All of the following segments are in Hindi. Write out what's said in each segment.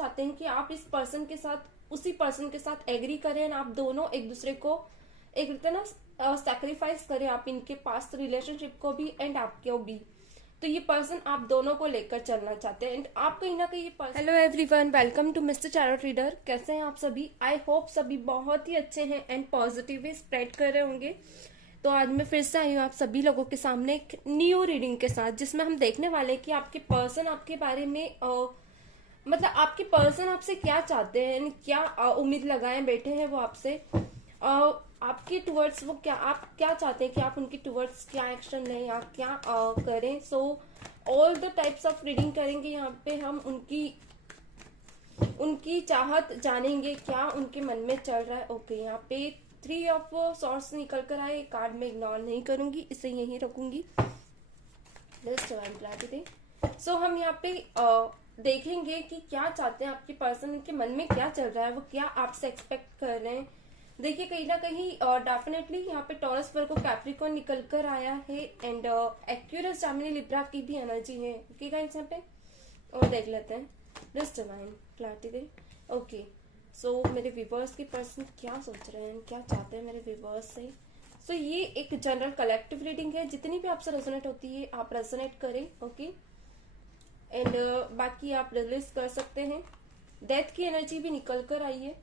चाहते हैं कि आप इस पर्सन के साथ उसी पर्सन के साथ एग्री करें और आप दोनों एक दूसरे को एक रहता ना सैक्रिफाइस करें, आप इनके पास्ट रिलेशनशिप को भी एंड आपको भी। तो ये पर्सन आप दोनों को लेकर चलना चाहते हैं एंड आप कहीं ना कहीं ये person. Hello everyone, welcome to mister tarot reader. कैसे हैं आप सभी? आई होप सभी बहुत ही अच्छे हैं एंड पॉजिटिव स्प्रेड कर रहे होंगे। तो आज मैं फिर से आई हूँ आप सभी लोगों के सामने एक न्यू रीडिंग के साथ, जिसमें हम देखने वाले हैं कि आपके पर्सन आपके बारे में मतलब आपके पर्सन आपसे क्या चाहते हैं, क्या उम्मीद लगाए बैठे हैं वो आपसे, आपके टुवर्ड्स वो क्या, आप क्या चाहते हैं कि आप उनके टुवर्ड्स क्या एक्शन लें या क्या करें। So all the types of reading करेंगे यहाँ पे हम। उनकी चाहत जानेंगे, क्या उनके मन में चल रहा है। ओके, यहाँ पे 3 ऑफ सॉर्ड्स निकल कर आए। कार्ड में इग्नोर नहीं करूंगी, इसे यहीं रखूंगी। सो हम यहाँ पे देखेंगे कि क्या चाहते हैं आपके पर्सन, उनके मन में क्या चल रहा है, वो क्या आपसे एक्सपेक्ट कर रहे हैं। देखिए कहीं ना कहीं डेफिनेटली यहाँ पे टॉरस वर्गो कैप्रिकॉर्न निकल कर आया है एंड एक्यूरस जामिनी लिब्रा की भी एनर्जी है। ओके गाइस, यहाँ पे और देख लेते हैं जस्ट डिवाइन क्लैरिटी दे। ओके, सो मेरे व्यूअर्स के पर्सन क्या सोच रहे हैं, क्या चाहते हैं मेरे व्यूअर्स से। सो ये एक जनरल कलेक्टिव रीडिंग है, जितनी भी आपसे रेजोनेट होती है आप रेजोनेट करें। ओके, एंड बाकी आप रिलीज कर सकते हैं। डेथ की एनर्जी भी निकल कर आई है।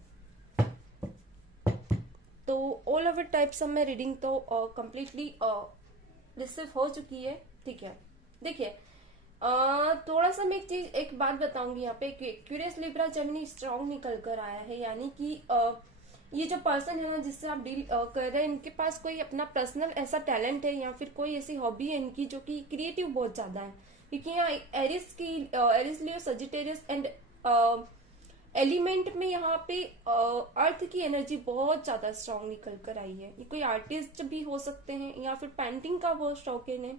तो ऑल ओवर टाइप्स में रीडिंग तो कंप्लीटली रिसीव हो चुकी है। ठीक है, देखिए थोड़ा सा मैं एक बात बताऊंगी यहाँ पे। क्यूरियस लिब्रा जेमिनी स्ट्रांग निकल कर आया है, यानी कि ये जो पर्सन है ना जिससे आप डील कर रहे हैं, इनके पास कोई अपना पर्सनल ऐसा टैलेंट है या फिर कोई ऐसी हॉबी है इनकी जो कि क्रिएटिव बहुत ज्यादा है। क्योंकि यहाँ Aries Leo Sagittarius and element में यहाँ पे अर्थ की एनर्जी बहुत ज्यादा स्ट्रांग निकल कर आई है। ये कोई आर्टिस्ट भी हो सकते हैं या फिर पेंटिंग का बहुत शौकीन है,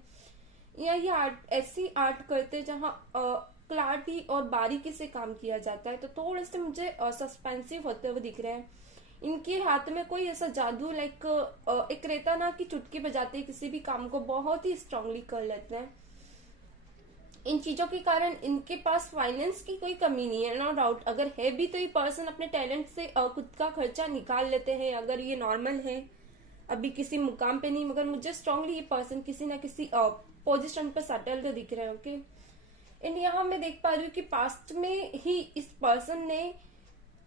या ये ऐसी आर्ट करते जहाँ क्लैरिटी और बारीकी से काम किया जाता है। तो थोड़े से मुझे सस्पेंसिव होते हुए दिख रहे हैं। इनके हाथ में कोई ऐसा जादू लाइक एक रहता ना कि चुटकी बजाते किसी भी काम को बहुत ही स्ट्रांगली कर लेते हैं। इन चीजों के कारण इनके पास फाइनेंस की कोई कमी नहीं है, नो डाउट। अगर है भी तो ये पर्सन अपने टैलेंट से खुद का खर्चा निकाल लेते हैं, अगर ये नॉर्मल है, अभी किसी मुकाम पे नहीं, मगर मुझे स्ट्रांगली ये पर्सन किसी ना किसी पोजिशन पे सेटल तो दिख रहे हैं। ओके, एंड यहाँ मैं देख पा रही हूँ कि पास्ट में ही इस पर्सन ने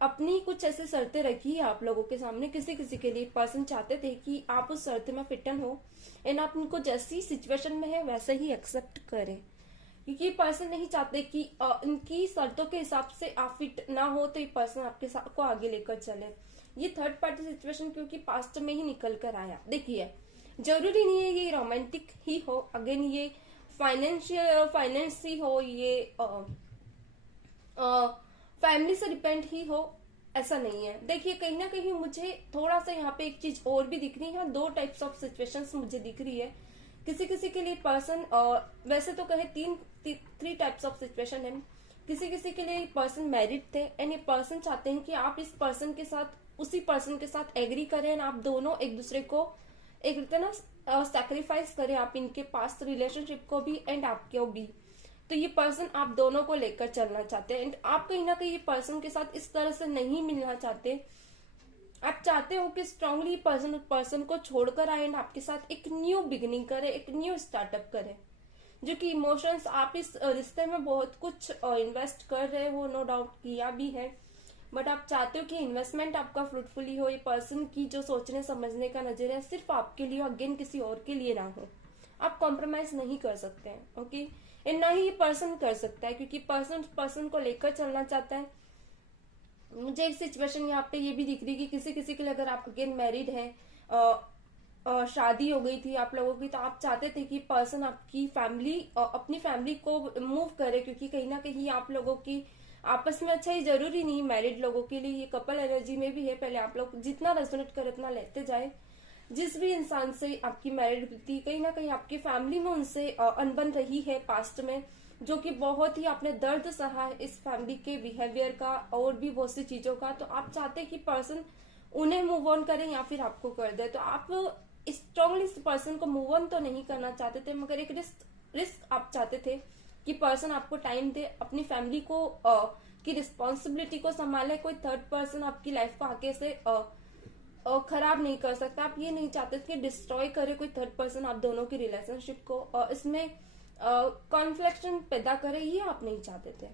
अपनी कुछ ऐसी शर्तें रखी है आप लोगों के सामने। किसी किसी के लिए पर्सन चाहते थे कि आप उस शर्त में फिटन हो एंड आप उनको जैसी सिचुएशन में है वैसे ही एक्सेप्ट करें, क्योंकि ये पर्सन नहीं चाहते कि इनकी शर्तों के हिसाब से आप फिट ना हो तो ये पर्सन आपके साथ को आगे लेकर चले। ये थर्ड पार्टी सिचुएशन क्योंकि पास्ट में ही निकल कर आया। देखिए जरूरी नहीं है ये रोमांटिक ही हो, अगेन ये फाइनेंस ही हो, ये फैमिली से डिपेंड ही हो, ऐसा नहीं है। देखिए कहीं ना कहीं मुझे थोड़ा सा यहाँ पे एक चीज और भी दिख रही है। 2 टाइप्स ऑफ सिचुएशंस मुझे दिख रही है। किसी किसी के लिए पर्सन वैसे तो कहे 3 टाइप्स ऑफ सिचुएशन है। किसी किसी के लिए पर्सन मैरिड थे एंड ये पर्सन चाहते हैं कि आप इस पर्सन के साथ उसी पर्सन के साथ एग्री करें, आप दोनों एक दूसरे को एक रहता ना सैक्रिफाइस करें, आप इनके पास्ट रिलेशनशिप को भी एंड आपको भी। तो ये पर्सन आप दोनों को लेकर चलना चाहते हैं एंड आप कहीं ना कहीं ये पर्सन के साथ इस तरह से नहीं मिलना चाहते। आप चाहते हो कि स्ट्रांगली पर्सन को छोड़कर आए एंड आपके साथ एक न्यू बिगिनिंग करे, एक न्यू स्टार्टअप करे। जो कि इमोशंस आप इस रिश्ते में बहुत कुछ इन्वेस्ट कर रहे हो, नो डाउट किया भी है, बट आप चाहते हो कि इन्वेस्टमेंट आपका फ्रूटफुली हो। ये पर्सन की जो सोचने समझने का नजरिया सिर्फ आपके लिए, अगेन किसी और के लिए ना हो। आप कॉम्प्रोमाइज नहीं कर सकते हैं। ओके, एंड ना ही ये पर्सन कर सकता है, क्योंकि पर्सन को लेकर चलना चाहता है। मुझे एक सिचुएशन यहाँ पे ये भी दिख रही है कि किसी किसी के लिए अगर आप अगेन मैरिड है, शादी हो गई थी आप लोगों की, तो आप चाहते थे कि पर्सन आपकी फैमिली अपनी फैमिली को मूव करे, क्योंकि कहीं ना कहीं आप लोगों की आपस में, अच्छा ये जरूरी नहीं मैरिड लोगों के लिए, ये कपल एनर्जी में भी है। पहले आप लोग जितना रेजोनेट करे उतना लेते जाए। जिस भी इंसान से आपकी मैरिड थी, कहीं ना कहीं आपकी फैमिली में उनसे अनबन रही है पास्ट में, जो कि बहुत ही आपने दर्द सहा है इस फैमिली के बिहेवियर का और भी बहुत सी चीजों का। तो आप चाहते कि पर्सन उन्हें मूव ऑन करे या फिर आपको कर दे। तो आप स्ट्रांगली इस पर्सन को मूव ऑन तो नहीं करना चाहते थे, मगर एक रिस्क आप चाहते थे कि पर्सन आपको टाइम दे, अपनी फैमिली को की रिस्पॉन्सिबिलिटी को संभाले। कोई थर्ड पर्सन आपकी लाइफ को आगे से खराब नहीं कर सकता। आप ये नहीं चाहते कि डिस्ट्रॉय करे कोई थर्ड पर्सन आप दोनों की रिलेशनशिप को, और इसमें कॉन्फ्लिक्शन पैदा करे, ये आप नहीं चाहते थे।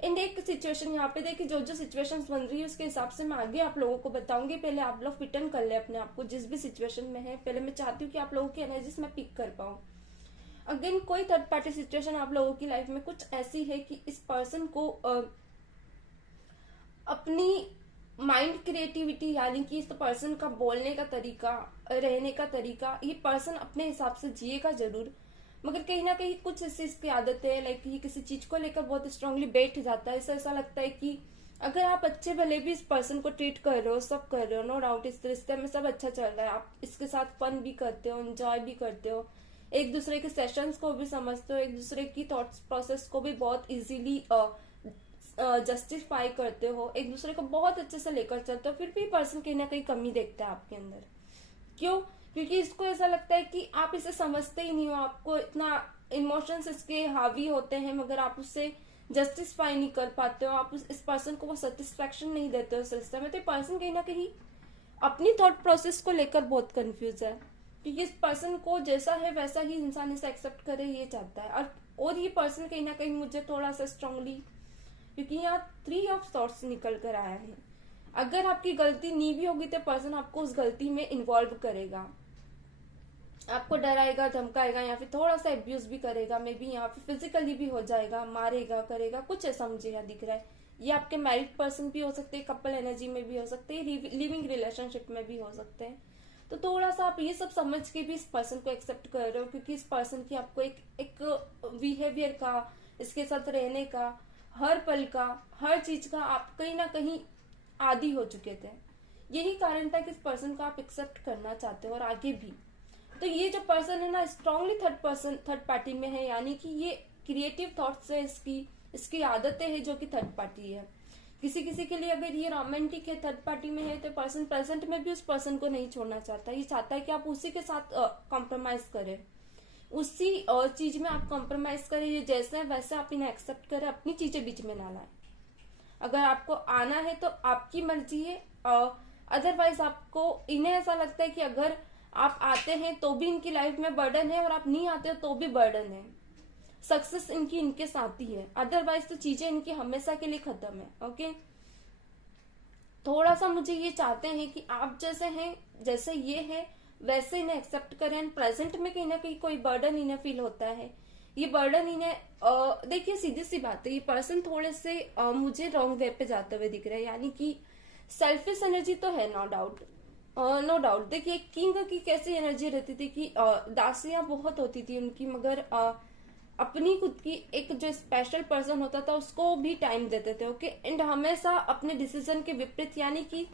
एंड एक सिचुएशन यहाँ पे देखिए, जो सिचुएशंस बन रही है उसके हिसाब से मैं आगे आप लोगों को बताऊंगी। पहले आप लोग फिट इन कर ले अपने आप को जिस भी सिचुएशन में है। पहले मैं चाहती हूँ कि आप लोगों की एनर्जीज मैं पिक कर पाऊँ। अगेन कोई थर्ड पार्टी सिचुएशन आप लोगों की लाइफ में कुछ ऐसी है कि इस पर्सन को अपनी माइंड क्रिएटिविटी, यानी कि इस पर्सन का बोलने का तरीका, रहने का तरीका, ये पर्सन अपने हिसाब से जिएगा जरूर, मगर कहीं ना कहीं कुछ इस चीज की आदत है, लाइक ये किसी चीज को लेकर बहुत स्ट्रांगली बैठ जाता है। ऐसा लगता है कि अगर आप अच्छे भले भी इस पर्सन को ट्रीट कर रहे हो, सब कर रहे हो, नो डाउट इस रिश्ते में सब अच्छा चल रहा है, आप इसके साथ फन भी करते हो, एंजॉय भी करते हो, एक दूसरे के सेशंस को भी समझते हो, एक दूसरे की थॉट्स प्रोसेस को भी बहुत इजीली जस्टिफाई करते हो, एक दूसरे को बहुत अच्छे से लेकर चलते हो, फिर भी पर्सन कहीं ना कहीं कमी देखता है आपके अंदर। क्यों? क्योंकि इसको ऐसा लगता है कि आप इसे समझते ही नहीं हो, आपको इतना इमोशंस इसके हावी होते हैं, मगर आप उससे जस्टिफाई नहीं कर पाते हो, आप इस पर्सन को वो सेटिस्फेक्शन नहीं देते हो इस रिश्ते में। तो पर्सन कहीं ना कहीं अपनी थॉट प्रोसेस को लेकर बहुत कंफ्यूज है, क्योंकि इस पर्सन को जैसा है वैसा ही इंसान इसे एक्सेप्ट करे, ये चाहता है। और ये पर्सन कहीं ना कहीं मुझे थोड़ा सा स्ट्रांगली, क्योंकि यहाँ 3 ऑफ सॉर्ट्स निकल कर आया है, अगर आपकी गलती नहीं भी होगी तो पर्सन आपको उस गलती में इन्वॉल्व करेगा, आपको डराएगा, धमकाएगा, या फिर थोड़ा सा एब्यूज भी करेगा, मे बी यहाँ पे फिजिकली भी हो जाएगा, मारेगा, करेगा, कुछ ऐसा मुझे यहाँ दिख रहा है। ये आपके मैरिड पर्सन भी हो सकते हैं, कपल एनर्जी में भी हो सकते हैं, लिविंग रिलेशनशिप में भी हो सकते हैं। तो थोड़ा सा आप ये सब समझ के भी इस पर्सन को एक्सेप्ट कर रहे हो, क्योंकि इस पर्सन की आपको एक बिहेवियर का, इसके साथ रहने का, हर पल का, हर चीज का आप कहीं ना कहीं आदी हो चुके थे। यही कारण था कि इस पर्सन को आप एक्सेप्ट करना चाहते हो और आगे भी। तो ये जो पर्सन है ना, स्ट्रांगली थर्ड पार्टी में है, यानी कि ये क्रिएटिव थॉट्स है, इसकी आदतें हैं जो कि थर्ड पार्टी है। किसी किसी के लिए अगर ये रोमांटिक है, थर्ड पार्टी में है, तो पर्सन प्रेजेंट में भी उस पर्सन को नहीं छोड़ना चाहता। ये चाहता है कि आप उसी के साथ कॉम्प्रोमाइज करें, उसी चीज में आप कॉम्प्रोमाइज करें, ये जैसे है वैसे आप इन्हें एक्सेप्ट करें, अपनी चीजें बीच में ना लाए। अगर आपको आना है तो आपकी मर्जी है, अदरवाइज आपको इन्हें ऐसा लगता है कि अगर आप आते हैं तो भी इनकी लाइफ में बर्डन है, और आप नहीं आते हो तो भी बर्डन है। सक्सेस इनकी इनके साथ ही है, अदरवाइज तो चीजें इनकी हमेशा के लिए खत्म है। ओके, थोड़ा सा मुझे ये चाहते हैं कि आप जैसे हैं, जैसे ये है वैसे इन्हें एक्सेप्ट करें। एंड प्रेजेंट में कहीं ना कहीं कोई बर्डन इन्हें फील होता है, ये बर्डन इन्हें देखिए सीधी सी बात है, ये पर्सन थोड़े से मुझे रॉन्ग वे पे जाते हुए दिख रहे हैं, यानी कि सेल्फिश एनर्जी तो है, नो डाउट, नो डाउट। देखिए किंग की कैसी एनर्जी रहती थी कि दासियां बहुत होती थी उनकी, मगर अपनी खुद की एक जो स्पेशल पर्सन होता था उसको भी टाइम देते थे। ओके, एंड हमेशा अपने डिसीजन के विपरीत, यानी कि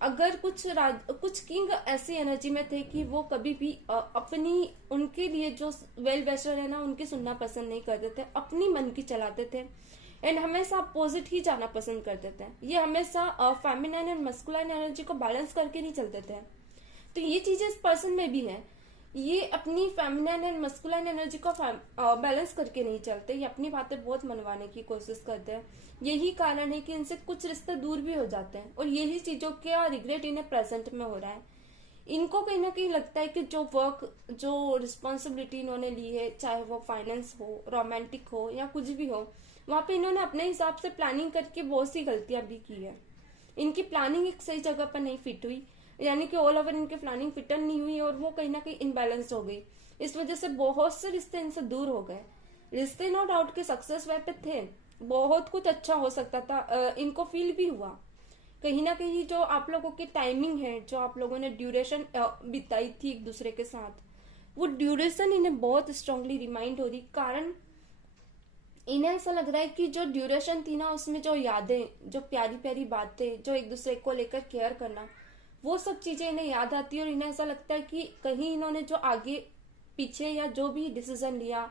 अगर कुछ किंग ऐसी एनर्जी में थे कि वो कभी भी अपनी, उनके लिए जो वेल विशर है ना, उनकी सुनना पसंद नहीं करते थे, अपनी मन की चलाते थे, एंड हमेशा अपोजिट ही जाना पसंद करते थे। ये हमेशा फेमिनाइन एंड मस्कुलाइन एनर्जी को बैलेंस करके नहीं चलते थे। तो ये चीजें इस पर्सन में भी है, ये अपनी फेमिनाइन एंड मस्कुलाइन एनर्जी को बैलेंस करके नहीं चलते, ये अपनी बातें बहुत मनवाने की कोशिश करते हैं। यही कारण है कि इनसे कुछ रिश्ते दूर भी हो जाते हैं, और यही चीजों का रिग्रेट इन्हें प्रेजेंट में हो रहा है। इनको कहीं ना कहीं लगता है कि जो वर्क, जो रिस्पॉन्सिबिलिटी इन्होंने ली है, चाहे वो फाइनेंस हो, रोमांटिक हो, या कुछ भी हो, वहां पे इन्होंने अपने हिसाब से प्लानिंग करके बहुत सी गलतियां भी की है। इनकी प्लानिंग एक सही जगह पर नहीं फिट हुई, यानी कि ऑल ओवर इनकी प्लानिंग फिटन नहीं हुई, और वो कहीं ना कहीं इनबैलेंस हो गई। इस वजह से बहुत से रिश्ते इनसे दूर हो गए। रिश्ते नो डाउट के सक्सेस वे पे थे, बहुत कुछ अच्छा हो सकता था, इनको फील भी हुआ। कहीं ना कहीं जो आप लोगों की टाइमिंग है, जो आप लोगों ने ड्यूरेशन बिताई थी एक दूसरे के साथ, वो ड्यूरेशन इन्हें बहुत स्ट्रांगली रिमाइंड हो रही। कारण इन्हें ऐसा लग रहा है कि जो ड्यूरेशन थी ना, उसमें जो यादें, जो प्यारी प्यारी बातें, जो एक दूसरे को लेकर केयर करना, वो सब चीजें इन्हें याद आती है। और इन्हें ऐसा लगता है कि कहीं इन्होंने जो आगे पीछे या जो भी डिसीजन लिया,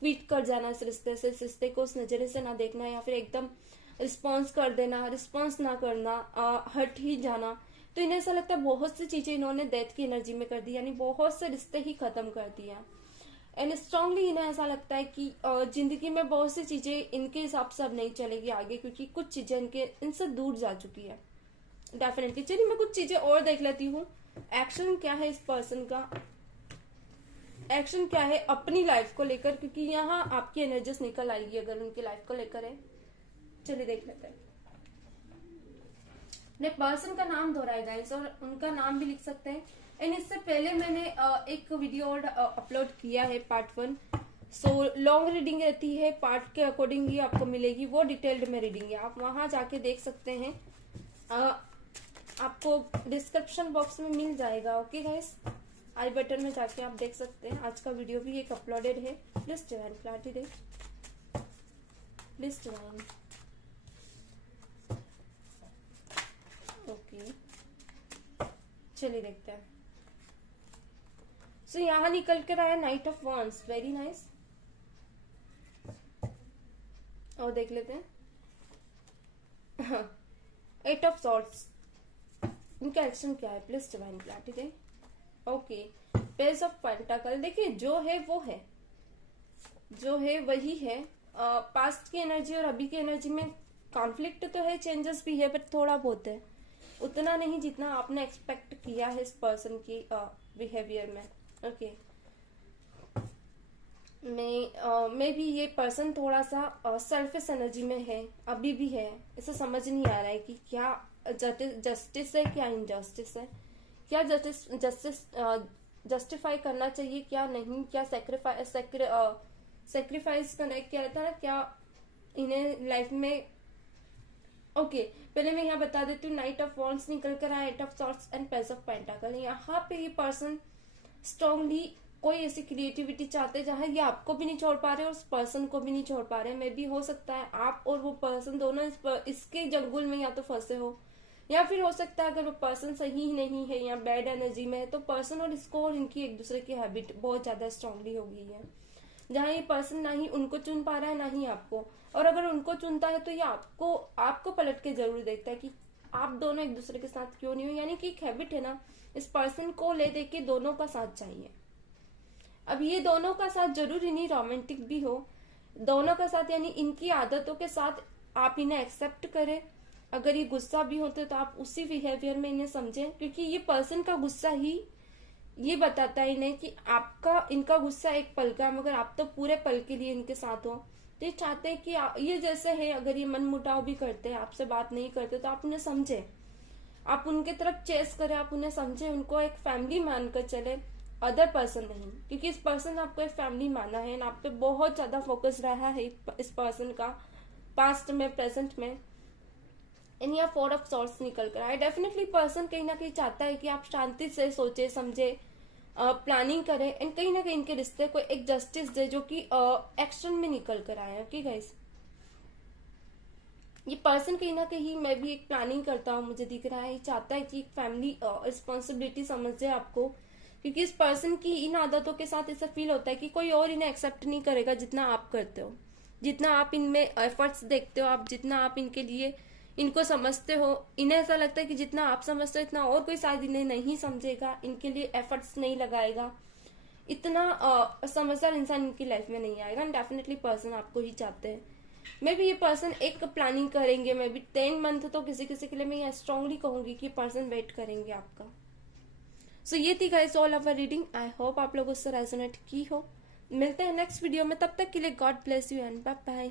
क्विट कर जाना इस रिश्ते से, इस रिश्ते को उस नजरे से ना देखना, या फिर एकदम रिस्पॉन्स कर देना, रिस्पॉन्स ना करना, हट ही जाना, तो इन्हें ऐसा लगता है बहुत सी चीजें इन्होंने डेथ की एनर्जी में कर दी, यानी बहुत से रिश्ते ही खत्म कर दिया। एंड स्ट्रांगली इन्हें ऐसा लगता है कि जिंदगी में बहुत सी चीजें इनके हिसाब से अब नहीं चलेगी आगे, क्योंकि कुछ चीजें इनसे दूर जा चुकी है डेफिनेटली। चलिए मैं कुछ चीजें और देख लेती हूँ। एक्शन क्या है इस पर्सन का, एक्शन क्या है अपनी लाइफ को लेकर, क्योंकि यहाँ आपकी एनर्जीज निकल आएगी अगर उनकी लाइफ को लेकर है। चलिए देख लेते हैं। ने पर्सन का नाम दोहराया गाइस, और उनका नाम भी लिख सकते हैं। एंड इससे पहले मैंने एक वीडियो और अपलोड किया है पार्ट 1। सो लॉन्ग रीडिंग रहती है, पार्ट के अकॉर्डिंग ही आपको मिलेगी, वो डिटेल्ड में रीडिंग है, आप वहां जाके देख सकते हैं। आपको डिस्क्रिप्शन बॉक्स में मिल जाएगा। ओके गाइस, आई बटन में जाके आप देख सकते हैं। आज का वीडियो भी एक अपलोडेड है। Please divine clarity they, please divine. Okay चलिए देखते हैं। सो यहाँ निकल कर आया night of wands, very nice. और देख लेते हैं 8 ऑफ सॉर्ड्स, इनका एक्शन क्या है, प्लीज डिवाइन क्लैरिटी दे। ओके, पेज ऑफ पेंटाकल, देखिए जो है वो है, जो है वही है। पास्ट की एनर्जी और अभी की एनर्जी में कॉन्फ्लिक्ट तो है, चेंजेस भी है, बट थोड़ा बहुत है, उतना नहीं जितना आपने एक्सपेक्ट किया है इस पर्सन की बिहेवियर में। ओके, मैं भी ये पर्सन थोड़ा सा सेल्फिश एनर्जी में है, अभी भी है। इसे समझ नहीं आ रहा है कि क्या जस्टिस है, क्या इनजस्टिस है, क्या जस्टिफाई करना चाहिए, क्या नहीं, क्या सेक्रीफाइस करना है, क्या रहता है, क्या इन्हें लाइफ में। ओके, पहले मैं यहाँ बता देती हूँ। नाइट ऑफ वॉन्ड्स निकल कर आया, 8 of swords and page of pentacle. यहाँ पे ये पर्सन स्ट्रांगली कोई ऐसी क्रिएटिविटी चाहते हैं जहां ये आपको भी नहीं छोड़ पा रहे और उस पर्सन को भी नहीं छोड़ पा रहे। मे भी हो सकता है आप और वो पर्सन दोनों इसके जंगल में या तो फंसे हो, या फिर हो सकता है अगर वो पर्सन सही ही नहीं है या बैड एनर्जी में है, तो पर्सन और इसको और इनकी एक दूसरे की हैबिट बहुत ज्यादा स्ट्रांगली हो गई है, जहाँ ये पर्सन ना ही उनको चुन पा रहा है ना ही आपको। और अगर उनको चुनता है तो ये आपको पलट के जरूर देखता है कि आप दोनों एक दूसरे के साथ क्यों नहीं हो। यानी कि एक हैबिट है ना, इस पर्सन को ले दे के दोनों का साथ चाहिए। अब ये दोनों का साथ जरूरी नहीं रोमांटिक भी हो, दोनों का साथ यानी इनकी आदतों के साथ आप इन्हें एक्सेप्ट करें। अगर ये गुस्सा भी होते तो आप उसी बिहेवियर में इन्हें समझें, क्योंकि ये पर्सन का गुस्सा ही ये बताता है इन्हें कि इनका गुस्सा एक पल का, मगर आप तो पूरे पल के लिए इनके साथ हो। तो ये चाहते हैं कि ये जैसे है, अगर ये मन मुटाव भी करते हैं, आपसे बात नहीं करते, तो आप उन्हें समझे, आप उनके तरफ चेस करें, आप उन्हें समझे, उनको एक फैमिली मानकर चले, अदर पर्सन नहीं। क्योंकि इस पर्सन ने आपको एक फैमिली माना है, आप पे बहुत ज्यादा फोकस रहा है इस पर्सन का, पास्ट में, प्रेजेंट में। इन या 4 ऑफ सॉर्ड्स निकल कर आए। डेफिनेटली पर्सन कहीं ना कहीं चाहता है कि आप शांति से सोचे समझे, प्लानिंग करें, एंड कहीं ना कहीं इनके रिश्ते को एक जस्टिस दे, जो कि एक्शन में निकल कर आया। ओके गाइस, ये पर्सन कहीं ना कहीं, मैं भी एक प्लानिंग करता हूँ, मुझे दिख रहा है, ये चाहता है कि एक फैमिली रिस्पॉन्सिबिलिटी समझे आपको, क्योंकि इस पर्सन की इन आदतों के साथ ऐसा फील होता है कि कोई और इन्हें एक्सेप्ट नहीं करेगा जितना आप करते हो, जितना आप इनमें एफर्ट्स देखते हो, आप जितना आप इनके लिए इनको समझते हो। इन्हें ऐसा लगता है कि जितना आप समझते हो इतना और कोई शायद इन्हें नहीं समझेगा, इनके लिए एफर्ट्स नहीं लगाएगा, इतना समझदार इंसान इनकी लाइफ में नहीं आएगा। डेफिनेटली पर्सन आपको ही चाहते हैं। मे भी ये पर्सन एक प्लानिंग करेंगे, मे भी 10 मंथ, तो किसी किसी के लिए मैं यहाँ स्ट्रांगली कहूंगी कि पर्सन वेट करेंगे आपका। सो ये थी guys all over reading. I hope आप लोग उससे रेजोनेट की हो। मिलते हैं नेक्स्ट वीडियो में, तब तक के लिए God bless you and bye bye.